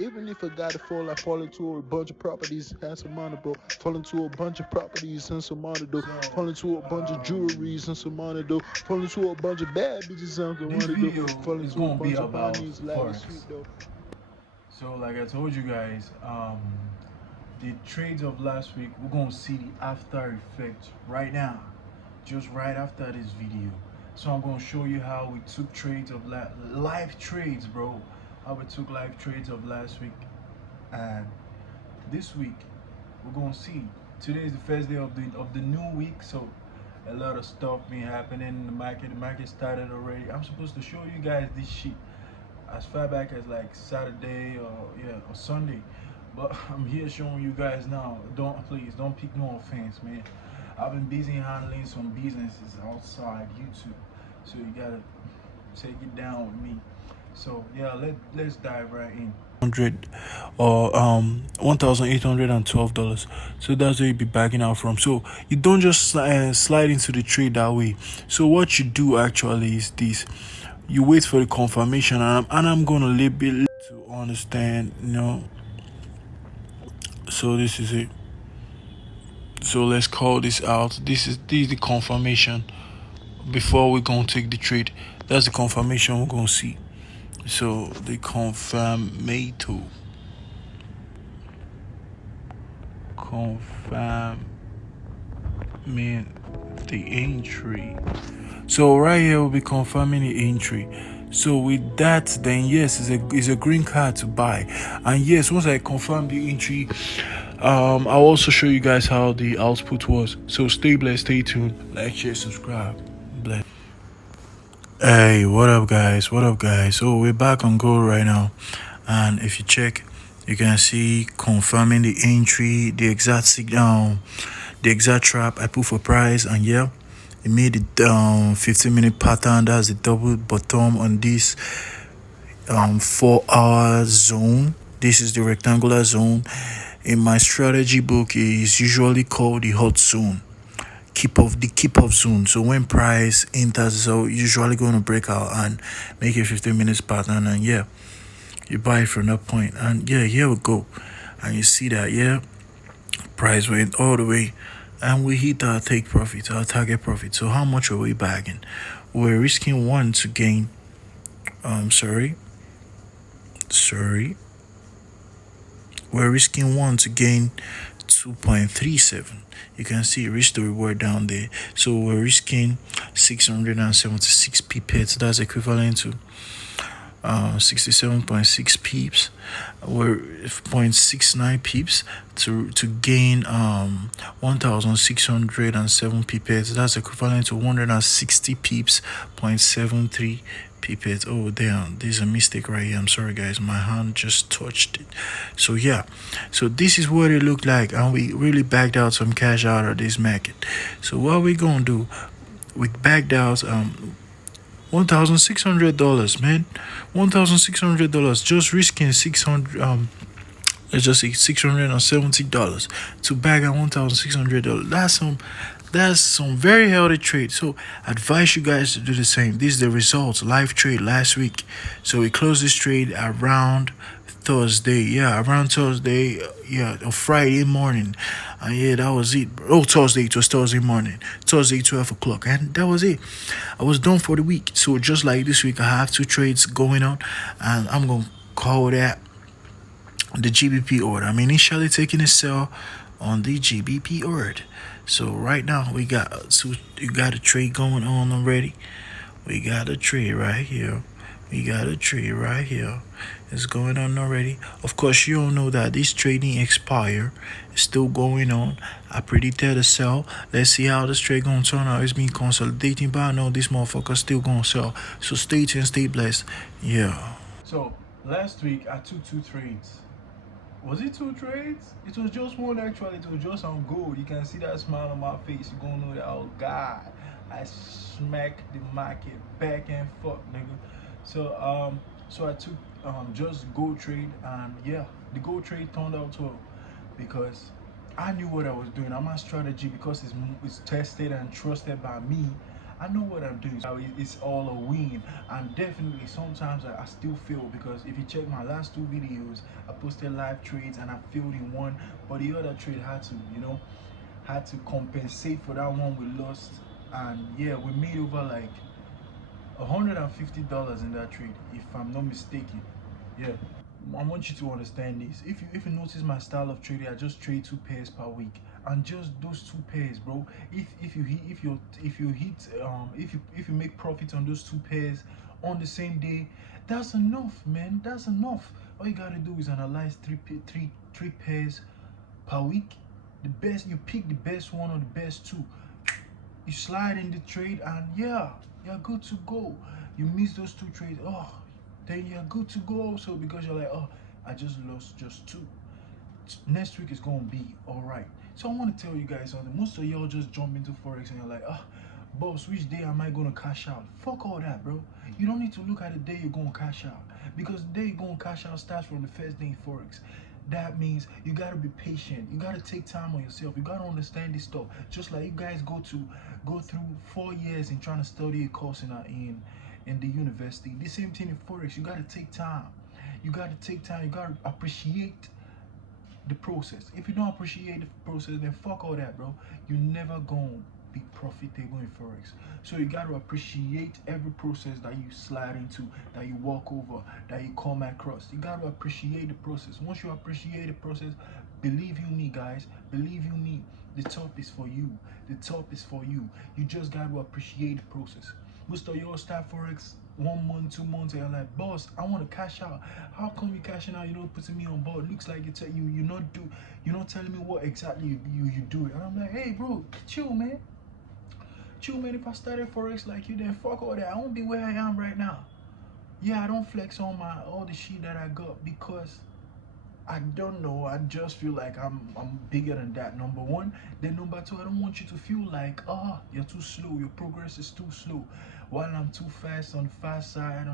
Even if a guy to fall into a bunch of properties, has some money, bro. Fall into a bunch of properties and some money, though. So Fall into a bunch of jewelries and some money, though. Fall into a bunch of bad bitches and some this money, though. video Fall is into a gonna be bunch of about honeys, light and Forex. sweet, though. So like I told you guys, the trades of last week, we're gonna see the after effect right now, just right after this video. So I'm gonna show you how we took trades of live trades, bro. How we took live trades of last week, and this week we're gonna see. Today is the first day of the new week, so a lot of stuff been happening in the market. The market started already. I'm supposed to show you guys this shit as far back as like Saturday or Sunday, but I'm here showing you guys now. Don't pick no offense, man. I've been busy handling some businesses outside YouTube, so you gotta take it down with me. So yeah, let's dive right in. 100 or $1,812. So that's where you be backing out from. So you don't just slide into the trade that way. So what you do actually is this: you wait for the confirmation, and I'm gonna leave it to understand, So this is it. So let's call this out. This is the confirmation before we're gonna take the trade. That's the confirmation we're gonna see. So the confirmator. Confirm mean the entry. So right here we'll be confirming the entry. So with that, then yes, it's a green card to buy. And yes, once I confirm the entry, I'll also show you guys how the output was. So stay blessed, stay tuned, like, share, subscribe. Bless. Hey, what up guys? What up guys? So we're back on gold right now. And if you check, you can see confirming the entry, the exact trap I put for price, and yeah, it made it 15-minute pattern. That's the double bottom on this 4-hour zone. This is the rectangular zone. In my strategy book, it is usually called the hot zone. Keep off zone. So when price enters, so usually going to break out and make a 15 minutes pattern, and yeah, you buy it from that point. And yeah, here we go. And you see that, yeah, price went all the way, and we hit our take profit, our target profit. So how much are we bagging? We're risking one to gain. Sorry. We're risking one to gain 2.37. You can see risk to reward down there. So we're risking 676 pipettes. That's equivalent to 67.6 peeps. We're 0.69 peeps to gain 1,607 pipettes. That's equivalent to 160 peeps, 0.73 pipettes. Oh damn, there's a mistake right here. I'm sorry guys, my hand just touched it. So yeah, so this is what it looked like, and we really backed out some cash out of this market. So what we gonna do, we backed out $1,600, man. $1,600, just risking 600 let's just say $670 to bag at $1,600. That's some very healthy trade. So I advise you guys to do the same. This is the results, live trade last week. So we closed this trade around Thursday. Yeah, around Thursday. Yeah, or Friday morning. And yeah, that was it. Oh, Thursday. It was Thursday morning. Thursday, 12 o'clock. And that was it. I was done for the week. So just like this week, I have two trades going on. And I'm going to call that the GBP order. I'm initially taking a sell on the GBP order. So right now we got a trade going on already. We got a trade right here. It's going on already. Of course, you all know that this trading expire is still going on. I predicted a sell. Let's see how this trade gonna turn out. It's been consolidating, but I know this motherfucker still gonna sell. So stay tuned, stay blessed. Yeah. So last week I took two trades. Was it two trades? It was just one actually. It was just on gold. You can see that smile on my face. You're gonna know that, oh God, I smacked the market back and forth, nigga. So I took just gold trade, and yeah, the gold trade turned out well because I knew what I was doing. I'm a strategy because it's tested and trusted by me. I know what I'm doing. So it's all a win. And definitely sometimes I still fail, because if you check my last two videos, I posted live trades and I failed in one, but the other trade had to, had to compensate for that one we lost. And yeah, we made over like $150 in that trade, if I'm not mistaken. Yeah, I want you to understand this. If you notice my style of trading, I just trade 2 pairs per week, and just those 2 pairs, bro. If you hit if you make profit on those 2 pairs on the same day, that's enough, man. That's enough. All you gotta do is analyze three pairs per week. The best, you pick the best one or the best two, you slide in the trade, and yeah, you're good to go. You miss those 2 trades, oh, then you're good to go also, because you're like, oh, I just lost just 2. Next week is gonna be all right. So I want to tell you guys something. Most of y'all just jump into Forex and you're like, oh, boss, which day am I gonna cash out? Fuck all that, bro. You don't need to look at the day you're gonna cash out, because the day you're gonna cash out starts from the first day in Forex. That means you gotta be patient. You gotta take time on yourself. You gotta understand this stuff. Just like you guys go through 4 years in trying to study a course in the university. The same thing in Forex. You gotta take time. You gotta take time. You gotta appreciate the process. If you don't appreciate the process, then fuck all that, bro. You never gonna be profitable in Forex. So you gotta appreciate every process that you slide into, that you walk over, that you come across. You gotta appreciate the process. Once you appreciate the process, believe you me, guys, believe you me, the top is for you. The top is for you. You just gotta appreciate the process. Most of y'all start Forex 1 month, 2 months, and you're like, boss, I want to cash out. How come you cashing out? You're not putting me on board. Looks like you're not telling me what exactly you do. And I'm like, hey, bro, chill, man. Chill, man. If I started Forex like you, then fuck all that. I won't be where I am right now. Yeah, I don't flex on all the shit that I got, because I don't know. I just feel like I'm bigger than that. Number one. Then number two, I don't want you to feel like, oh, you're too slow. Your progress is too slow, while I'm too fast on the fast side.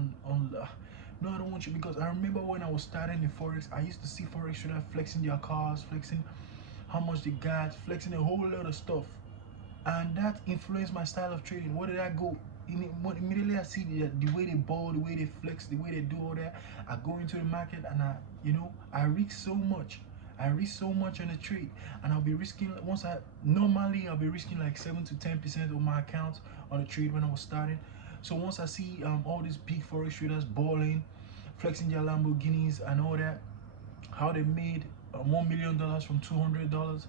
No, I don't want you, because I remember when I was starting in Forex, I used to see Forex traders flexing their cars, flexing how much they got, flexing a whole lot of stuff, and that influenced my style of trading. Where did I go? Immediately I see the way they ball, the way they flex, the way they do all that, I go into the market and I risk so much. I risk so much on the trade, and I'll be risking, normally I'll be risking like 7 to 10% of my account on the trade when I was starting. So once I see all these big Forex traders balling, flexing their Lamborghinis and all that, how they made $1 million from $200,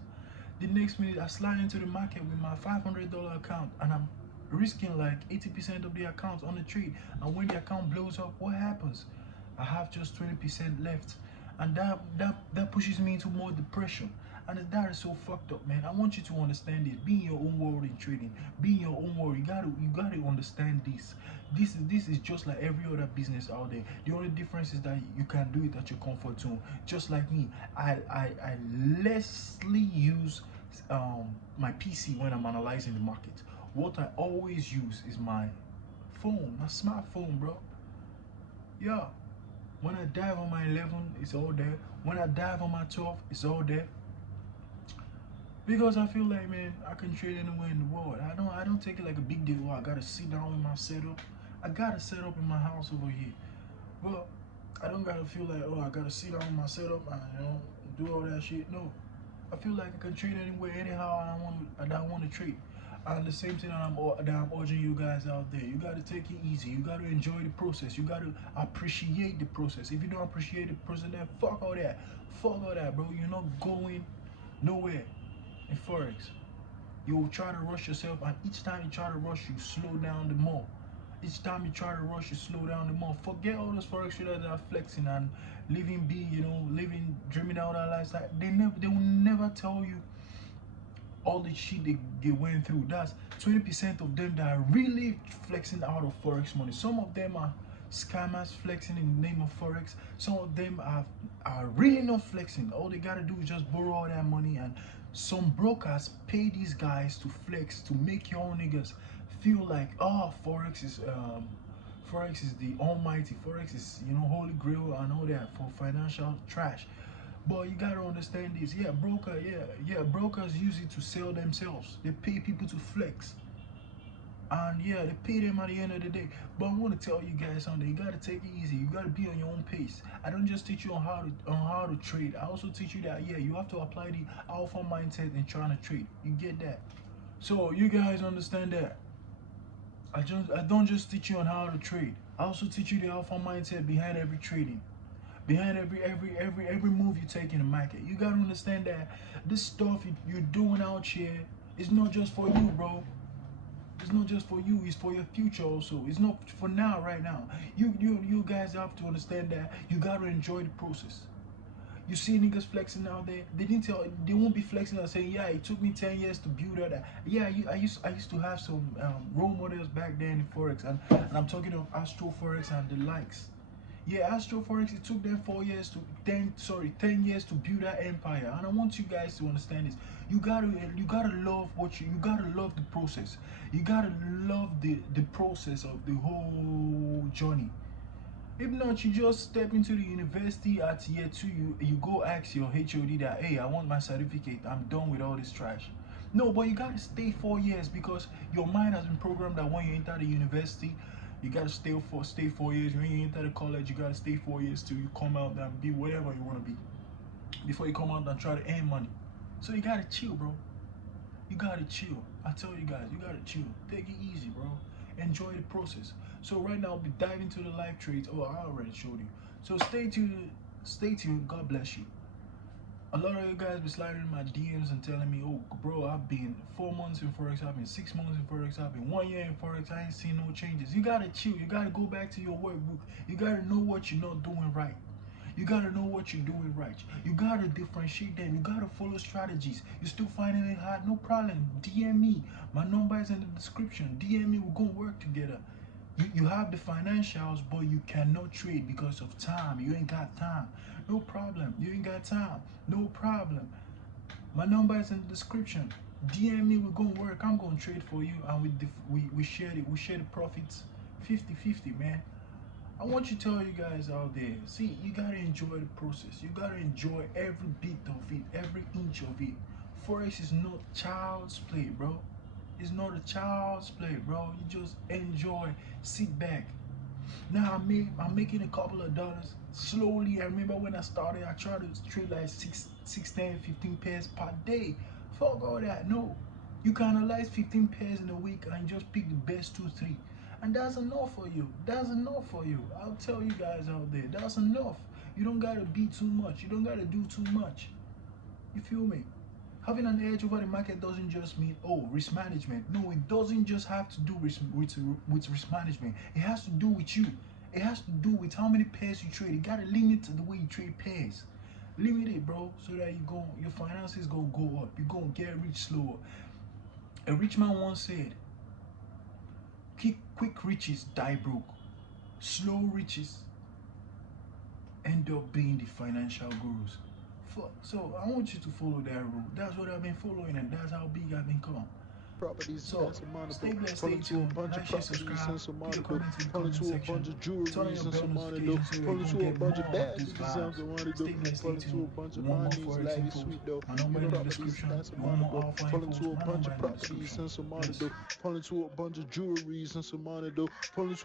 the next minute I slide into the market with my $500 account, and I'm risking like 80% of the account on the trade. And when the account blows up, what happens? I have just 20% left, and that pushes me into more depression. And that is so fucked up, man. I want you to understand this. Be in your own world in trading. Be in your own world. You gotta understand this. This is just like every other business out there. The only difference is that you can do it at your comfort zone. Just like me, I lessly use my PC when I'm analyzing the market. What I always use is my phone, my smartphone, bro. Yeah. When I dive on my 11, it's all there. When I dive on my 12, it's all there. Because I feel like, man, I can trade anywhere in the world. I don't take it like a big deal. I gotta sit down with my setup. I gotta set up in my house over here. Well, I don't gotta feel like, oh, I gotta sit down with my setup and do all that shit. No, I feel like I can trade anywhere, anyhow I want to trade. And the same thing that I'm urging you guys out there. You gotta take it easy. You gotta enjoy the process. You gotta appreciate the process. If you don't appreciate the process, then fuck all that. Fuck all that, bro. You're not going nowhere in Forex. You will try to rush yourself, and each time you try to rush, you slow down the more. Each time you try to rush, you slow down the more. Forget all those Forex traders that are flexing and living big, dreaming out their lifestyle. They will never tell you all the shit they went through. That's 20% of them that are really flexing out of Forex money. Some of them are scammers flexing in the name of Forex. Some of them are really not flexing. All they gotta do is just borrow all that money, and some brokers pay these guys to flex, to make your own niggas feel like, oh, Forex is the almighty. Forex is, holy grail and all that for financial trash. But you gotta understand this. Brokers use it to sell themselves. They pay people to flex. And yeah, they pay them at the end of the day. But I want to tell you guys something. You gotta take it easy. You gotta be on your own pace. I don't just teach you on how to trade. I also teach you that yeah, you have to apply the alpha mindset in trying to trade. You get that? So you guys understand that. I don't just teach you on how to trade. I also teach you the alpha mindset behind every trading. Behind every move you take in the market. You gotta understand that this stuff you're doing out here is not just for you, bro. It's not just for you, it's for your future also. It's not for now, right now. You guys have to understand that you gotta enjoy the process. You see niggas flexing out there. They won't be flexing and saying, yeah, it took me 10 years to build that. Yeah, I used to have some role models back then in Forex, and I'm talking of Astro Forex and the likes. Yeah, Astro Forex, it took them 10 years to build that empire. And I want you guys to understand this. You gotta love you gotta love the process. You gotta love the process of the whole journey. If not, you just step into the university at year 2, you go ask your HOD that, hey, I want my certificate, I'm done with all this trash. No, but you gotta stay 4 years because your mind has been programmed that when you enter the university, you gotta stay 4 years. When you enter the college, you gotta stay 4 years till you come out and be whatever you wanna be. Before you come out and try to earn money. So you gotta chill, bro. You gotta chill. I tell you guys, you gotta chill. Take it easy, bro. Enjoy the process. So right now, I'll be diving into the live trades. Oh, I already showed you. So stay tuned. Stay tuned. God bless you. A lot of you guys be sliding in my DMs and telling me, oh, bro, I've been 4 months in Forex. I've been 6 months in Forex. I've been 1 year in Forex. I ain't seen no changes. You gotta chill. You gotta go back to your workbook. You gotta know what you're not doing right. You gotta know what you're doing right. You gotta differentiate them. You gotta follow strategies. You're still finding it hard? No problem. DM me. My number is in the description. DM me. We're gonna work together. You have the financials, but you cannot trade because of time. You ain't got time. No problem. You ain't got time. No problem. My number is in the description. DM me. We're gonna work. I'm gonna trade for you, and we share it. We share the profits 50-50, man. I want to tell you guys out there, see, you gotta enjoy the process. You gotta enjoy every bit of it, every inch of it. Forex is not child's play, bro. It's not a child's play, bro. You just enjoy, sit back. Now I'm making a couple of dollars slowly. I remember when I started, I tried to trade like 10, 15 pairs per day. Fuck all that. No, you can analyze 15 pairs in a week and just pick the best 2, 3. And that's enough for you. That's enough for you. I'll tell you guys out there, that's enough. You don't gotta be too much. You don't gotta do too much. You feel me? Having an edge over the market doesn't just mean, oh, risk management. No, it doesn't just have to do with risk management. It has to do with you. It has to do with how many pairs you trade. You gotta limit the way you trade pairs. Limit it, bro, so that your finances gonna go up. You're gonna get rich slower. A rich man once said, quick riches die broke. Slow riches end up being the financial gurus. So I want you to follow that rule. That's what I've been following, and that's how big I've become. Properties So and some money, stay bro. blessed, stay Falling to a tuned, bunch of like, share, properties subscribe, and some money, leave a bro. comment in the Falling comment to a bunch section, of turn on jewelries your and bell some money, though. notifications so that you Falling don't to a get bunch of more of bags these and some vibes. money, though. Stay blessed, stay Falling to a tuned. bunch We of want more monies, Forex life is infos. sweet, though. My You number know in the properties description. and some We want money, more bro. alpha Falling to infos. a My bunch number of in the properties description. and some money, Bless. though. Falling to a bunch of jewelries and some money, though. Falling to